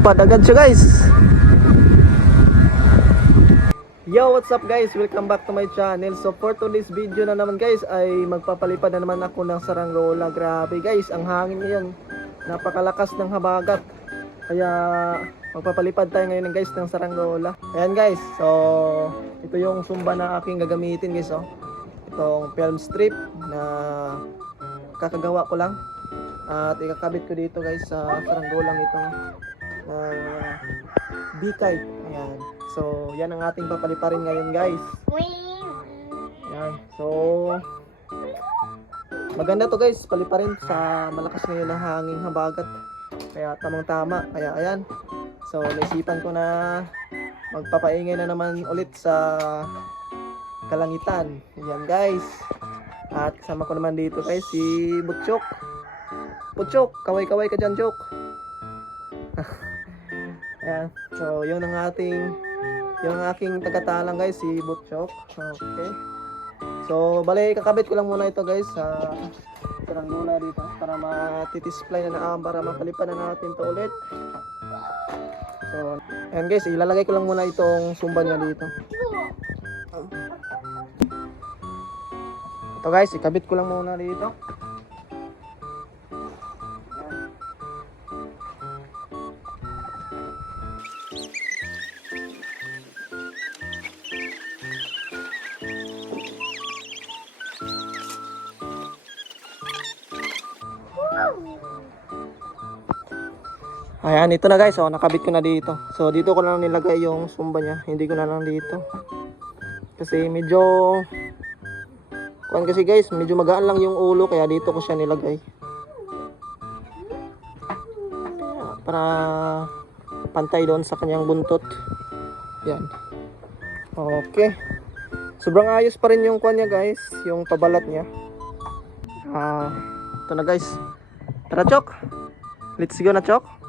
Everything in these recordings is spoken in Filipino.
Lipad agad siya guys. Yo, what's up guys? Welcome back to my channel. So for today's video na naman guys ay magpapalipad na naman ako ng saranggola. Grabe guys, ang hangin ngayon. Napakalakas ng habagat. Kaya magpapalipad tayo ngayon guys ng saranggola. Ayan guys, so ito yung sumba na aking gagamitin guys oh. Itong film strip na kakagawa ko lang. At ikakabit ko dito guys sa saranggolang itong uh, B-kite. Ayan. So, yan ang ating papaliparin ngayon guys. Ayan. So, maganda to guys. Paliparin sa malakas ngayon na hanging habagat. Kaya tamang tama. Kaya ayan. So, naisipan ko na magpapaingay na naman ulit sa kalangitan. Ayan guys. At kasama ko naman dito guys si Butchok. Butchok, kaway-kaway ka dyan, Chok. Ayan. So, yun ang ating yung aking tagatalang guys, si Butchok. Okay. So, bali, kakabit ko lang muna ito guys sa saranggola dito para matitisplay na na para mapalipan na natin to ulit. So, ayan guys, ilalagay ko lang muna itong sumba niya dito. Ito guys, ikabit ko lang muna dito. Ayan, ito na guys. Oh, nakabit ko na dito. So, dito ko lang nilagay yung sumba niya. Hindi ko na lang dito. Kasi medyo... Kuan kasi guys, medyo magaan lang yung ulo. Kaya dito ko siya nilagay. Para pantay doon sa kanyang buntot. Yan. Okay. Sobrang ayos pa rin yung kuan niya guys. Yung pabalat niya. Ah, ito na guys. Tara, Chok. Let's go na, Chok.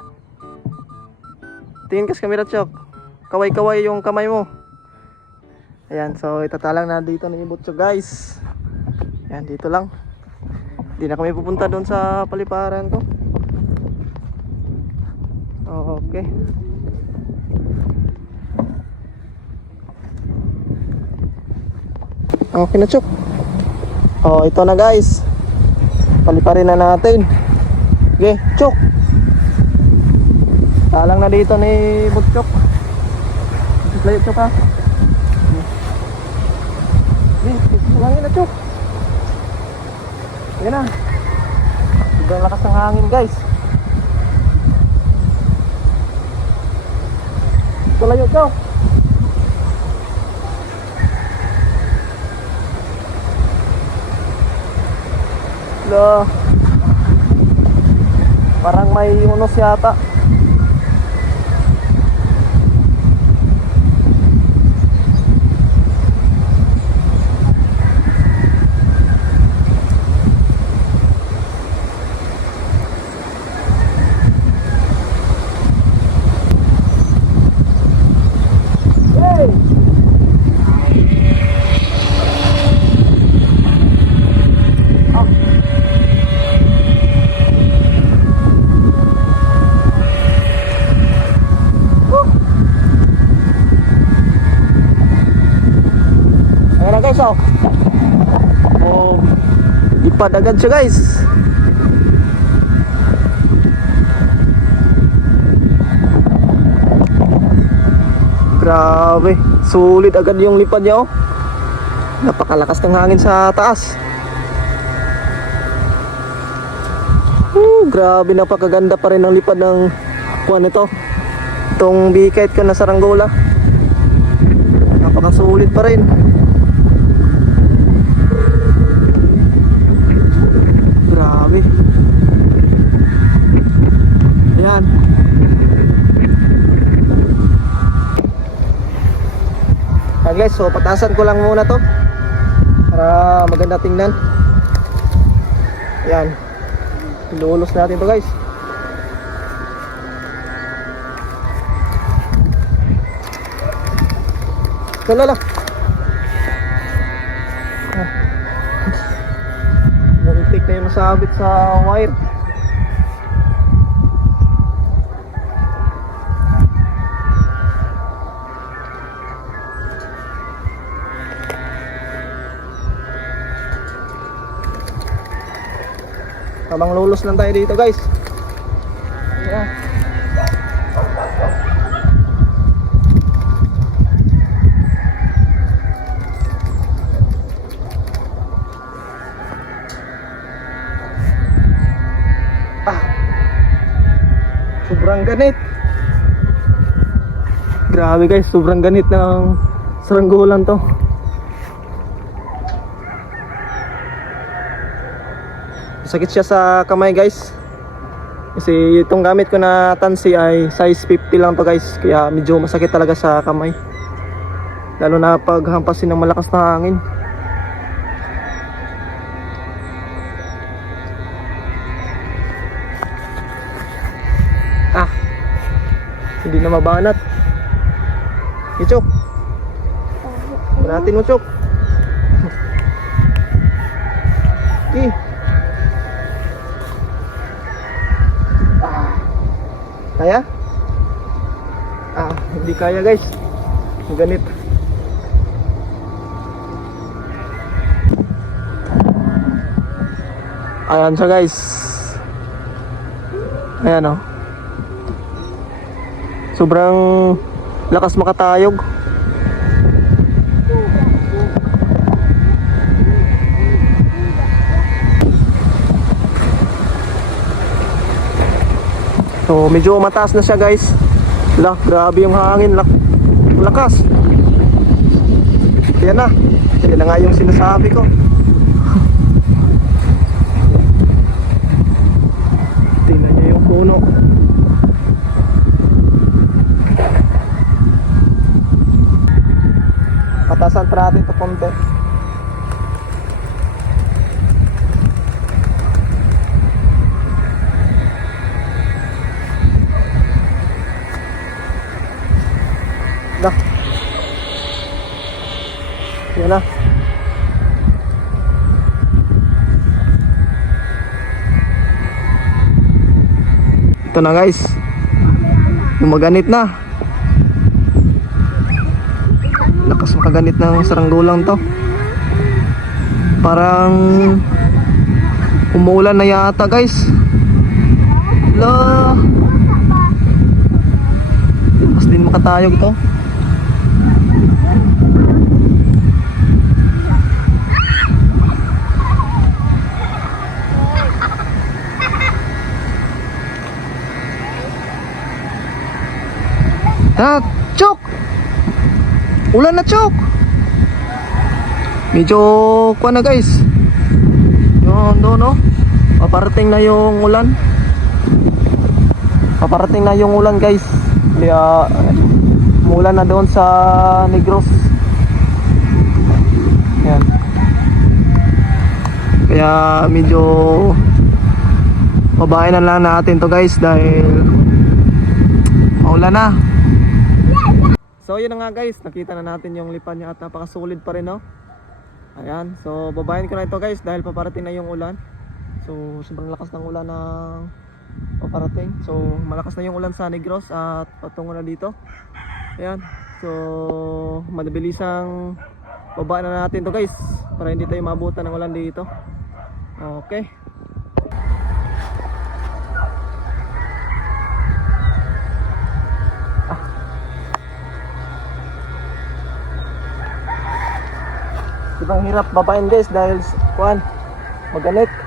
Tingin ka sa camera, Chok. Kaway-kaway yung kamay mo. Ayan, so itatalang na dito ni Butcho, guys. Ayan, dito lang. Hindi na kami pupunta doon sa paliparan ko. Okay. Okay na, Chok. Oh, ito na, guys. Paliparin na natin. Okay, Chok. Talang na dito ni Butchok. Layo Chok ha. Hangin na Chok. Yan na. Sobrang lakas ng hangin guys. Ito layo Chok. Lo. Parang may unos yata. Ayan na guys oh. Oh, ipad agad siya guys. Grabe, sulit agad yung lipad niya oh. Napakalakas ng hangin sa taas. Uh, grabe napakaganda pa rin ang lipad ng kuwan nito. Itong bikite ko na saranggola. Napakasulit pa rin. Grabe. Ayan. Ah guys, so patasan ko lang muna to. Para maganda tingnan. Ayan. Iluulos natin to guys. Lala. Ah. Muntik na yung nasabit sa wire. Habang lulos lang tayo dito guys. Yeah. Ah. Sobrang ganit. Grabe guys, sobrang ganit ng saranggolan to. Sakit siya sa kamay guys. Kasi itong gamit ko na tansi ay size 50 lang to guys. Kaya medyo masakit talaga sa kamay. Lalo na pag hampasin ng malakas na hangin. Ah. Hindi na mabanat. Ichok. Banatin mo, Chok. Eh. Kaya? Ah, hindi kaya guys. Ganit. Ayan siya guys. Ayan oh. Sobrang lakas makatayog. So medyo mataas na siya guys. Lah, grabe yung hangin, lak lakas. Yan na. Yan na nga yung sinasabi ko. Tingnan niyo yung puno. Patasan pa natin ito konti. Yan na. Ito na guys. Gumaganit na. Lakas makaganit ng saranggolang to. Parang umuulan na yata guys. La. Mas din makatayog to. Ha, chok! Ulan na chok! Medyo kuha na guys. Yung doon no. Paparating na yung ulan. Paparating na yung ulan guys. Kaya umulan na doon sa Negros. Yan. Kaya medyo babae na lang natin to guys dahil maulan na. So yun na nga guys, nakita na natin yung lipan niya at napakasulit pa rin no. Ayan, so babayin ko na ito guys dahil paparating na yung ulan. So sobrang lakas ng ulan na paparating. So malakas na yung ulan sa Negros at patungo na dito. Ayan, so madabilisang babaan na natin to guys para hindi tayo mabutan ng ulan dito. Okay. Ibang hirap babain guys dahil kuan maganit.